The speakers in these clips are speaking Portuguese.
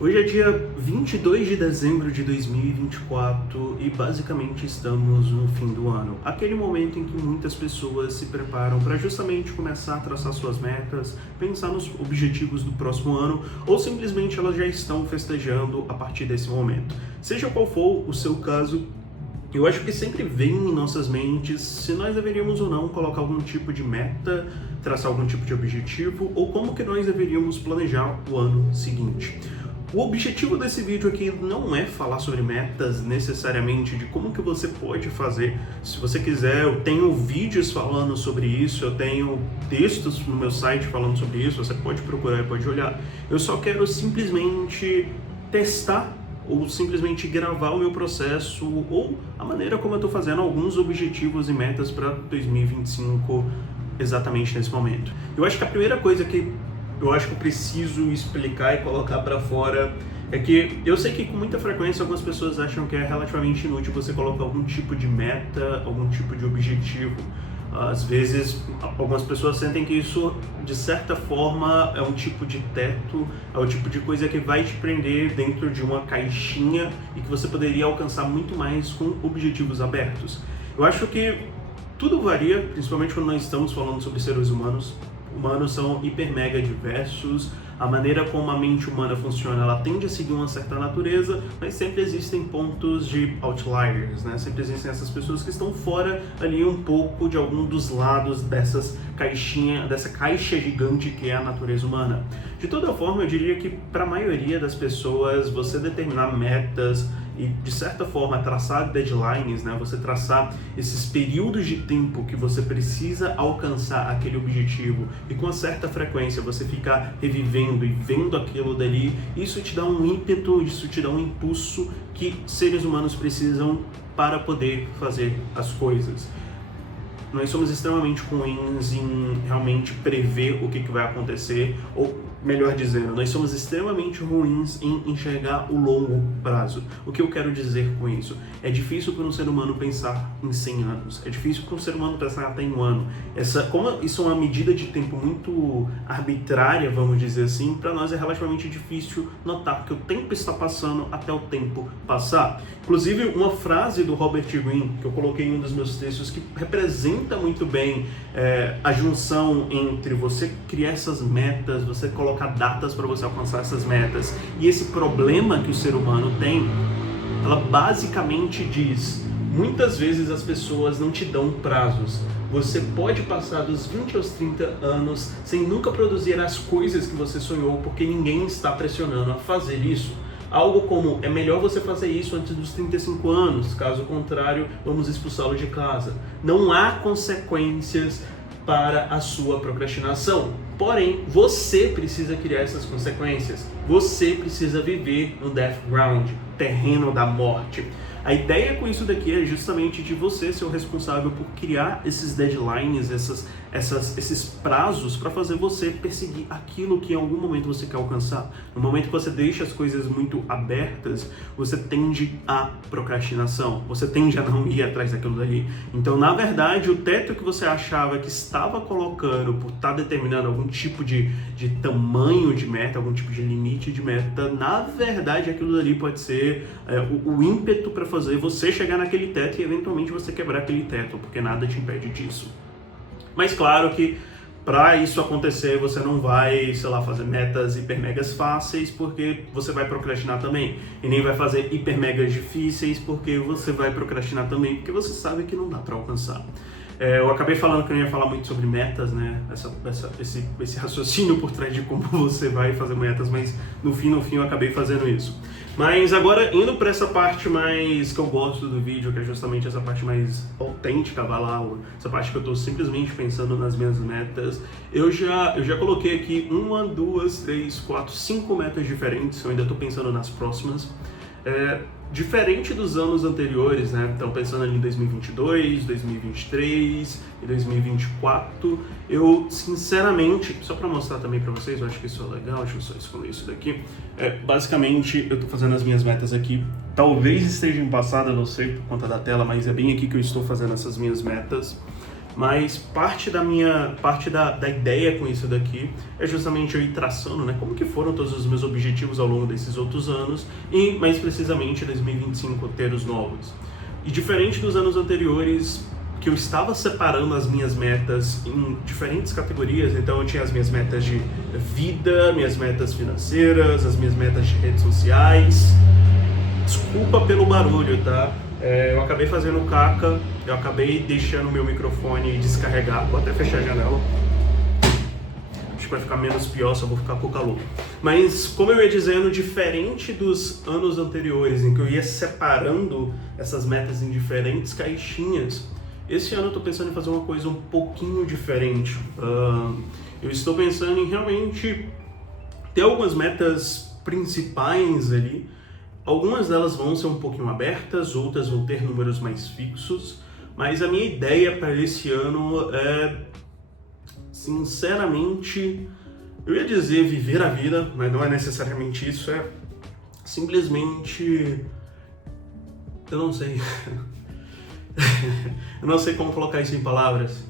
Hoje é dia 22 de dezembro de 2024 e basicamente estamos no fim do ano. Aquele momento em que muitas pessoas se preparam para justamente começar a traçar suas metas, pensar nos objetivos do próximo ano ou simplesmente elas já estão festejando a partir desse momento. Seja qual for o seu caso, eu acho que sempre vem em nossas mentes se nós deveríamos ou não colocar algum tipo de meta, traçar algum tipo de objetivo ou como que nós deveríamos planejar o ano seguinte. O objetivo desse vídeo aqui não é falar sobre metas necessariamente, de como que você pode fazer. Se você quiser, eu tenho vídeos falando sobre isso, eu tenho textos no meu site falando sobre isso, você pode procurar e pode olhar. Eu só quero simplesmente testar ou simplesmente gravar o meu processo ou a maneira como eu estou fazendo alguns objetivos e metas para 2025 exatamente nesse momento. Eu acho que a primeira coisa que eu preciso explicar e colocar para fora é que eu sei que com muita frequência algumas pessoas acham que é relativamente inútil você colocar algum tipo de meta, algum tipo de objetivo. Às vezes, algumas pessoas sentem que isso, de certa forma, é um tipo de teto, é o tipo de coisa que vai te prender dentro de uma caixinha e que você poderia alcançar muito mais com objetivos abertos. Eu acho que tudo varia, principalmente quando nós estamos falando sobre seres humanos. Humanos são hiper mega diversos, a maneira como a mente humana funciona, ela tende a seguir uma certa natureza, mas sempre existem pontos de outliers, né? Sempre existem essas pessoas que estão fora ali um pouco de algum dos lados dessa caixa gigante que é a natureza humana. De toda forma, eu diria que para a maioria das pessoas, você determinar metas e, de certa forma, traçar deadlines, né? Você traçar esses períodos de tempo que você precisa alcançar aquele objetivo e com uma certa frequência você ficar revivendo e vendo aquilo dali, isso te dá um ímpeto, isso te dá um impulso que seres humanos precisam para poder fazer as coisas. Nós somos extremamente ruins em realmente prever o que vai acontecer, ou melhor dizendo, nós somos extremamente ruins em enxergar o longo prazo. O que eu quero dizer com isso? É difícil para um ser humano pensar em 100 anos, é difícil para um ser humano pensar até em um ano. Como isso é uma medida de tempo muito arbitrária, vamos dizer assim, para nós é relativamente difícil notar que o tempo está passando até o tempo passar. Inclusive, uma frase do Robert Greene, que eu coloquei em um dos meus textos, que representa muito bem a junção entre você criar essas metas, você colocar datas para você alcançar essas metas e esse problema que o ser humano tem. Ela basicamente diz: muitas vezes as pessoas não te dão prazos. Você pode passar dos 20 aos 30 anos sem nunca produzir as coisas que você sonhou porque ninguém está pressionando a fazer isso. Algo como, é melhor você fazer isso antes dos 35 anos, caso contrário, vamos expulsá-lo de casa. Não há consequências para a sua procrastinação. Porém, você precisa criar essas consequências. Você precisa viver no death ground, terreno da morte. A ideia com isso daqui é justamente de você ser o responsável por criar esses deadlines, esses prazos para fazer você perseguir aquilo que em algum momento você quer alcançar. No momento que você deixa as coisas muito abertas, você tende à procrastinação, você tende a não ir atrás daquilo dali. Então, na verdade, o teto que você achava que estava colocando por estar determinando algum tipo de tamanho de meta, algum tipo de limite de meta, na verdade aquilo dali pode ser o ímpeto para fazer você chegar naquele teto e eventualmente você quebrar aquele teto, porque nada te impede disso. Mas claro que para isso acontecer você não vai, fazer metas hiper megas fáceis, porque você vai procrastinar também. E nem vai fazer hiper megas difíceis, porque você vai procrastinar também, porque você sabe que não dá para alcançar. Eu acabei falando que eu não ia falar muito sobre metas, né? Esse raciocínio por trás de como você vai fazer metas, mas no fim eu acabei fazendo isso. Mas agora, indo para essa parte mais que eu gosto do vídeo, que é justamente essa parte mais autêntica, essa parte que eu estou simplesmente pensando nas minhas metas, eu já coloquei aqui 1, 2, 3, 4, 5 metas diferentes, eu ainda estou pensando nas próximas. Diferente dos anos anteriores, né? Então, pensando ali em 2022, 2023 e 2024, eu sinceramente, só para mostrar também para vocês, eu acho que isso é legal, deixa eu só esconder isso daqui. Basicamente, eu tô fazendo as minhas metas aqui. Talvez esteja em passada, não sei por conta da tela, mas é bem aqui que eu estou fazendo essas minhas metas. Mas parte da ideia com isso daqui é justamente eu ir traçando, né, como que foram todos os meus objetivos ao longo desses outros anos e, mais precisamente, 2025 ter os novos. E diferente dos anos anteriores, que eu estava separando as minhas metas em diferentes categorias, então eu tinha as minhas metas de vida, minhas metas financeiras, as minhas metas de redes sociais. Desculpa pelo barulho, tá? Eu acabei fazendo caca, eu acabei deixando o meu microfone descarregar, vou até fechar a janela. Acho que vai ficar menos pior, só vou ficar com calor. Mas, como eu ia dizendo, diferente dos anos anteriores, em que eu ia separando essas metas em diferentes caixinhas, esse ano eu estou pensando em fazer uma coisa um pouquinho diferente. Eu estou pensando em realmente ter algumas metas principais ali. Algumas delas vão ser um pouquinho abertas, outras vão ter números mais fixos, mas a minha ideia para esse ano é, sinceramente, eu ia dizer viver a vida, mas não é necessariamente isso, é simplesmente, eu não sei, eu não sei como colocar isso em palavras.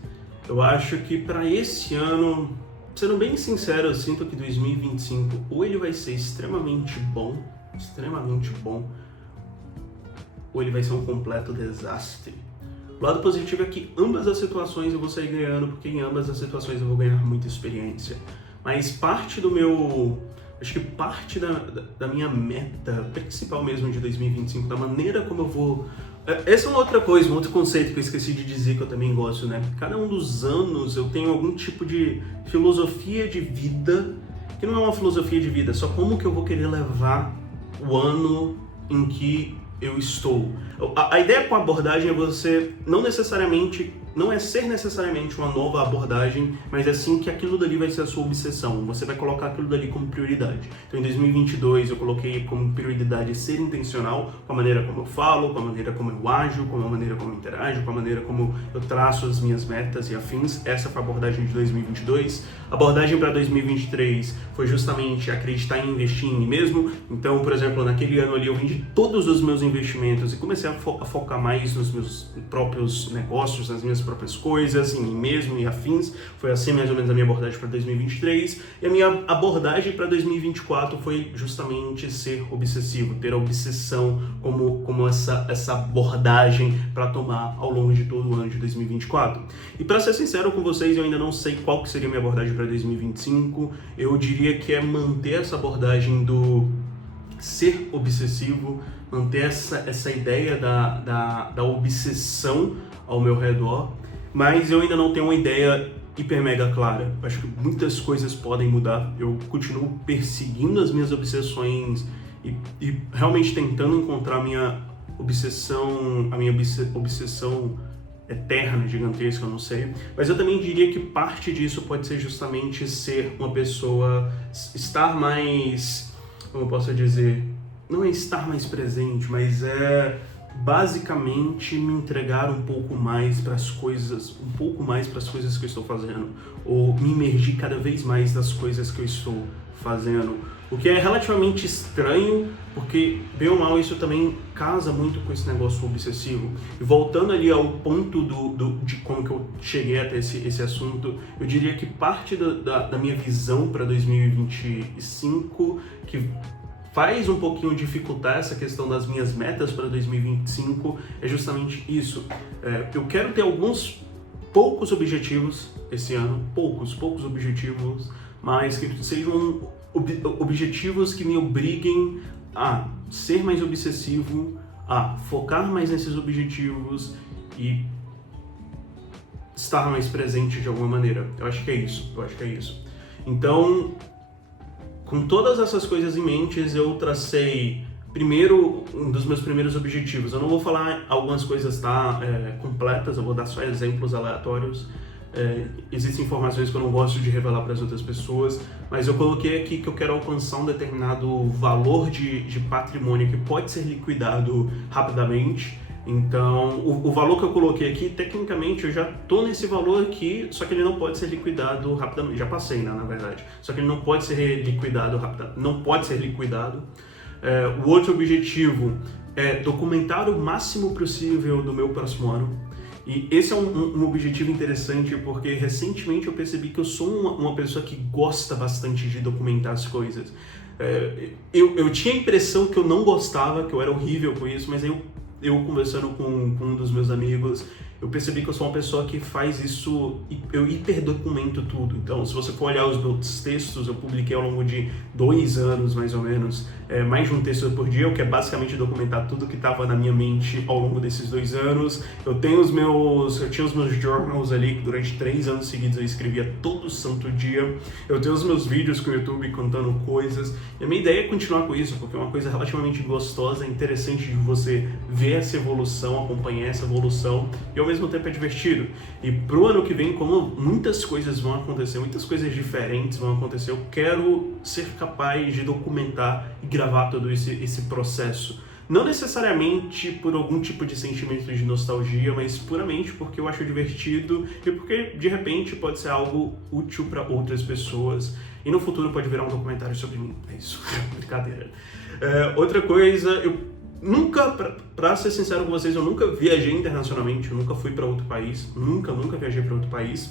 Eu acho que para esse ano, sendo bem sincero, eu sinto que 2025 ou ele vai ser extremamente bom, ou ele vai ser um completo desastre. O lado positivo é que ambas as situações eu vou sair ganhando, porque em ambas as situações eu vou ganhar muita experiência. Mas parte do meu... acho que parte da minha meta principal mesmo de 2025, da maneira como eu vou... essa é uma outra coisa, um outro conceito que eu esqueci de dizer que eu também gosto, né? Cada um dos anos eu tenho algum tipo de filosofia de vida, que não é uma filosofia de vida, só como que eu vou querer levar o ano em que eu estou. A ideia com a abordagem é você não é ser necessariamente uma nova abordagem, mas é sim que aquilo dali vai ser a sua obsessão. Você vai colocar aquilo dali como prioridade. Então em 2022 eu coloquei como prioridade ser intencional com a maneira como eu falo, com a maneira como eu ajo, com a maneira como eu interajo, com a maneira como eu traço as minhas metas e afins. Essa foi a abordagem de 2022. A abordagem para 2023 foi justamente acreditar em investir em mim mesmo. Então, por exemplo, naquele ano ali eu vendi todos os meus investimentos e comecei a focar mais nos meus próprios negócios, nas minhas próprias coisas, em mim mesmo e afins. Foi assim mais ou menos a minha abordagem para 2023. E a minha abordagem para 2024 foi justamente ser obsessivo, ter a obsessão como essa abordagem para tomar ao longo de todo o ano de 2024. E para ser sincero com vocês, eu ainda não sei qual que seria a minha abordagem para 2025. Eu diria que é manter essa abordagem do ser obsessivo, manter essa ideia da obsessão ao meu redor, mas eu ainda não tenho uma ideia hiper mega clara. Acho que muitas coisas podem mudar. Eu continuo perseguindo as minhas obsessões e realmente tentando encontrar a minha obsessão eterna, gigantesca, eu não sei. Mas eu também diria que parte disso pode ser justamente ser uma pessoa, estar mais, como eu posso dizer, não é estar mais presente, mas é basicamente me entregar um pouco mais para as coisas que eu estou fazendo, ou me imergir cada vez mais nas coisas que eu estou fazendo. O que é relativamente estranho, porque, bem ou mal, isso também casa muito com esse negócio obsessivo. E voltando ali ao ponto de como que eu cheguei até esse assunto, eu diria que parte da minha visão para 2025, que faz um pouquinho dificultar essa questão das minhas metas para 2025, é justamente isso. Eu quero ter alguns poucos objetivos esse ano, poucos objetivos, mas que sejam objetivos que me obriguem a ser mais obsessivo, a focar mais nesses objetivos e estar mais presente de alguma maneira. Eu acho que é isso. Então, com todas essas coisas em mente, eu tracei primeiro um dos meus primeiros objetivos. Eu não vou falar algumas coisas completas, eu vou dar só exemplos aleatórios. Existem informações que eu não gosto de revelar para as outras pessoas, mas eu coloquei aqui que eu quero alcançar um determinado valor de patrimônio que pode ser liquidado rapidamente. Então, o valor que eu coloquei aqui, tecnicamente, eu já estou nesse valor aqui, só que ele não pode ser liquidado rapidamente. Já passei, né, na verdade. Só que ele não pode ser liquidado rapidamente. Não pode ser liquidado. O outro objetivo é documentar o máximo possível do meu próximo ano. E esse é um objetivo interessante porque recentemente eu percebi que eu sou uma pessoa que gosta bastante de documentar as coisas. Eu tinha a impressão que eu não gostava, que eu era horrível com isso, mas eu conversando com um dos meus amigos, eu percebi que eu sou uma pessoa que faz isso, eu hiperdocumento tudo. Então, se você for olhar os meus textos, eu publiquei ao longo de 2 anos, mais ou menos, mais de um texto por dia, o que é basicamente documentar tudo que estava na minha mente ao longo desses 2 anos. Eu tinha os meus journals ali, que durante 3 anos seguidos eu escrevia todo santo dia. Eu tenho os meus vídeos com o YouTube contando coisas. E a minha ideia é continuar com isso, porque é uma coisa relativamente gostosa, interessante de você ver essa evolução, acompanhar essa evolução, e ao mesmo tempo é divertido. E pro ano que vem, como muitas coisas vão acontecer, muitas coisas diferentes vão acontecer, eu quero ser capaz de documentar e gravar todo esse processo. Não necessariamente por algum tipo de sentimento de nostalgia, mas puramente porque eu acho divertido e porque, de repente, pode ser algo útil para outras pessoas. E no futuro pode virar um documentário sobre mim. É isso, brincadeira. Outra coisa, eu nunca, pra ser sincero com vocês, eu nunca viajei internacionalmente, eu nunca fui para outro país, nunca viajei para outro país.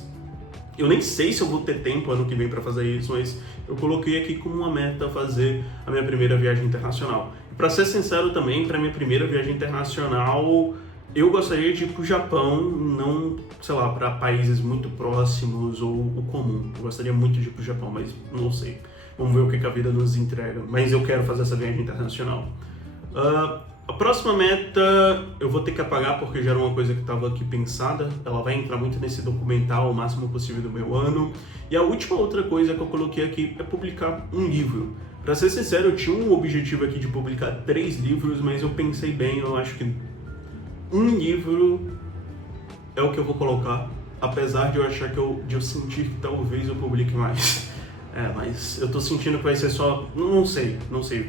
Eu nem sei se eu vou ter tempo ano que vem para fazer isso, mas eu coloquei aqui como uma meta fazer a minha primeira viagem internacional. Para ser sincero também, para minha primeira viagem internacional, eu gostaria de ir para o Japão, não, sei lá, para países muito próximos ou o comum. Eu gostaria muito de ir para o Japão, mas não sei. Vamos ver o que a vida nos entrega. Mas eu quero fazer essa viagem internacional. A próxima meta eu vou ter que apagar porque já era uma coisa que estava aqui pensada. Ela vai entrar muito nesse documental o máximo possível do meu ano. E a última outra coisa que eu coloquei aqui é publicar um livro. Para ser sincero, eu tinha um objetivo aqui de publicar 3 livros, mas eu pensei bem, eu acho que um livro é o que eu vou colocar, apesar de eu achar de eu sentir que talvez eu publique mais. Mas eu tô sentindo que vai ser só, não sei,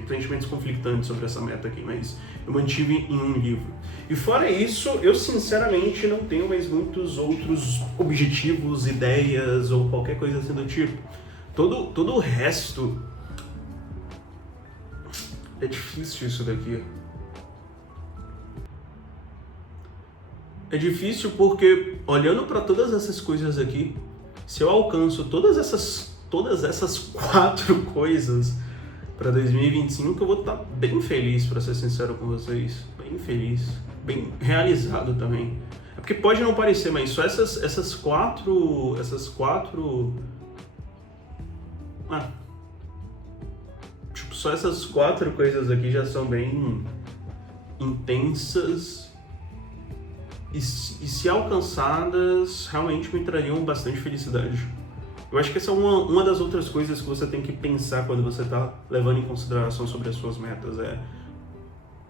sentimentos conflitantes sobre essa meta aqui, mas eu mantive em um livro. E fora isso, eu sinceramente não tenho mais muitos outros objetivos, ideias ou qualquer coisa assim do tipo. Todo o resto... É difícil isso daqui. É difícil porque, olhando para todas essas coisas aqui, se eu alcanço todas essas 4 coisas para 2025, eu vou estar bem feliz, para ser sincero com vocês. Bem feliz, bem realizado também. É porque pode não parecer, mas só essas quatro... Só essas 4 coisas aqui já são bem intensas e se alcançadas, realmente me trariam bastante felicidade. Eu acho que essa é uma das outras coisas que você tem que pensar quando você está levando em consideração sobre as suas metas.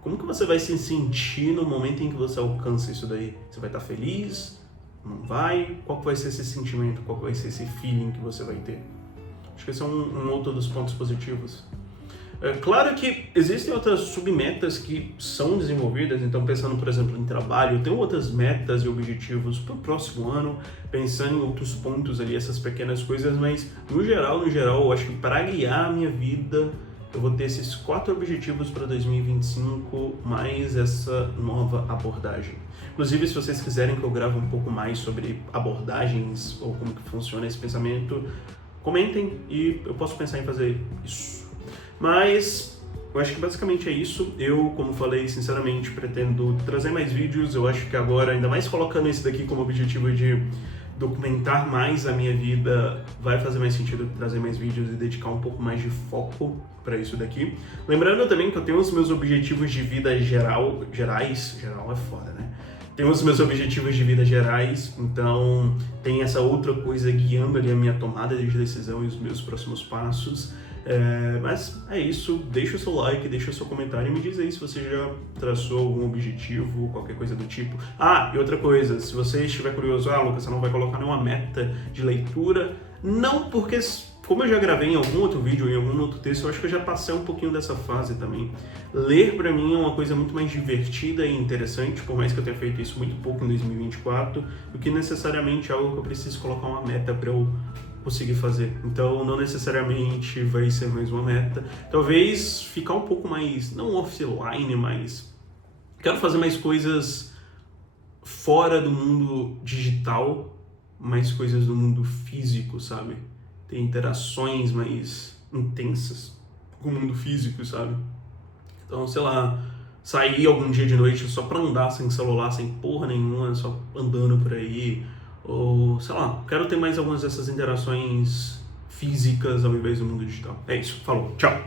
Como que você vai se sentir no momento em que você alcança isso daí? Você vai estar feliz? Não vai? Qual que vai ser esse sentimento? Qual que vai ser esse feeling que você vai ter? Acho que esse é um outro dos pontos positivos. Claro que existem outras submetas que são desenvolvidas, então pensando, por exemplo, em trabalho, eu tenho outras metas e objetivos para o próximo ano, pensando em outros pontos ali, essas pequenas coisas, mas no geral, eu acho que para guiar a minha vida, eu vou ter esses 4 objetivos para 2025, mais essa nova abordagem. Inclusive, se vocês quiserem que eu grave um pouco mais sobre abordagens ou como que funciona esse pensamento, comentem e eu posso pensar em fazer isso. Mas eu acho que basicamente é isso. Eu, como falei, sinceramente pretendo trazer mais vídeos. Eu acho que agora, ainda mais colocando esse daqui como objetivo de documentar mais a minha vida, vai fazer mais sentido trazer mais vídeos e dedicar um pouco mais de foco para isso daqui. Lembrando também que eu tenho os meus objetivos de vida gerais, geral é foda, né? Tenho os meus objetivos de vida gerais, então tem essa outra coisa guiando ali a minha tomada de decisão e os meus próximos passos. Mas é isso, deixa o seu like, deixa o seu comentário e me diz aí se você já traçou algum objetivo, qualquer coisa do tipo. E outra coisa, se você estiver curioso, Lucas, você não vai colocar nenhuma meta de leitura? Não, porque como eu já gravei em algum outro vídeo, em algum outro texto, eu acho que eu já passei um pouquinho dessa fase também. Ler pra mim é uma coisa muito mais divertida e interessante, por mais que eu tenha feito isso muito pouco em 2024, do que necessariamente algo que eu preciso colocar uma meta pra eu conseguir fazer. Então, não necessariamente vai ser mais uma meta. Talvez ficar um pouco mais, não offline, mas quero fazer mais coisas fora do mundo digital, mais coisas do mundo físico, sabe? Ter interações mais intensas com o mundo físico, sabe? Então, sei lá, sair algum dia de noite só pra andar sem celular, sem porra nenhuma, só andando por aí. Ou, sei lá, quero ter mais algumas dessas interações físicas ao invés do mundo digital. É isso, falou, tchau!